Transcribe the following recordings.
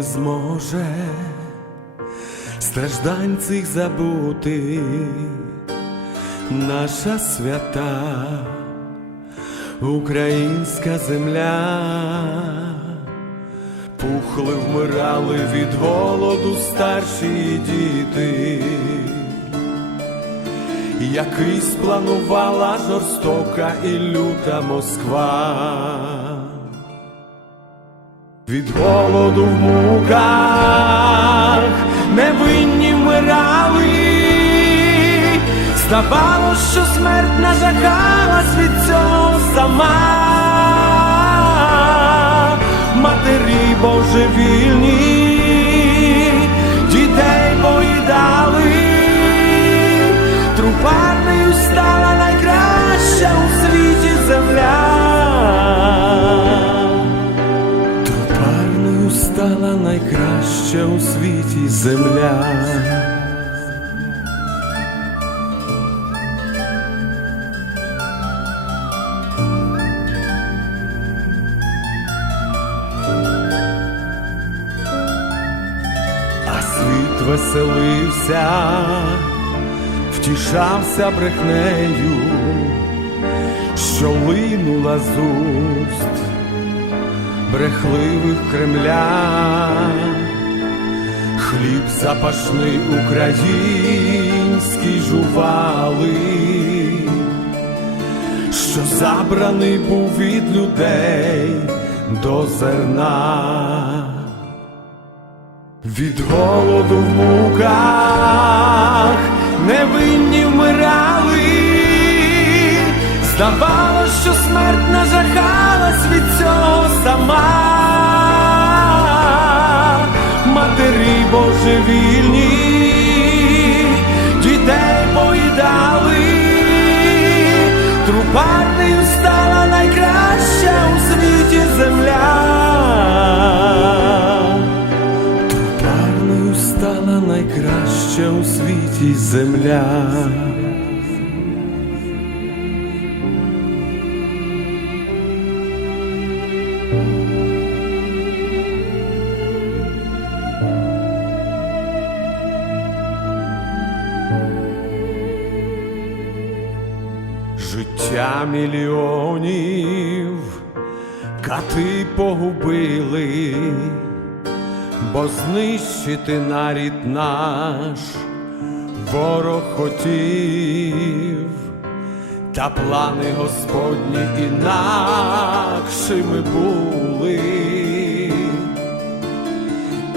не зможе страждань цих забути, наша свята українська земля, пухли, вмирали від голоду старші діти. Який спланувала жорстока і люта Москва. Від голоду в муках невинні вмирали, здавалось, що смерть нажахалась від цього сама. Матері божевільні, земля. А світ веселився, втішався брехнею, що линула з уст брехливих Кремля, хліб запашний український жували, що забраний був від людей до зерна. Від голоду в муках невинні вмирали, здавалось, що смерть нажахалась від цього сама. Божевільні, дітей поїдали, трупарнею стала найкраща у світі земля. Трупарною стала найкраща у світі земля. Життя мільйонів. Кати погубили, бо знищити нарід наш ворог хотів, та плани Господні інакшими були,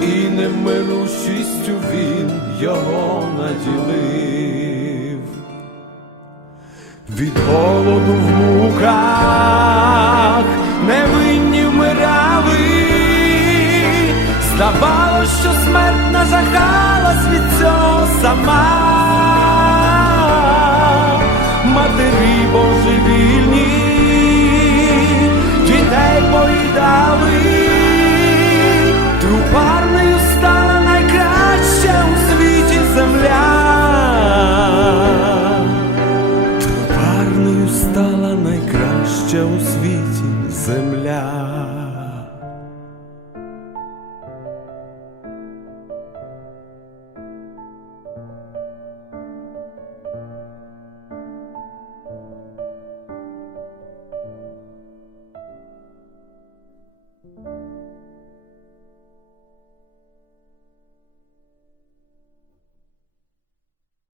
і немирущістю він його наділив. Від голоду в муках невинні вмирали, здавалося, що смертна нажахалась від цього сама, матері божевільні, дітей поїдали, трупарнею стала найкраща у світі земля. найкраща у світі земля.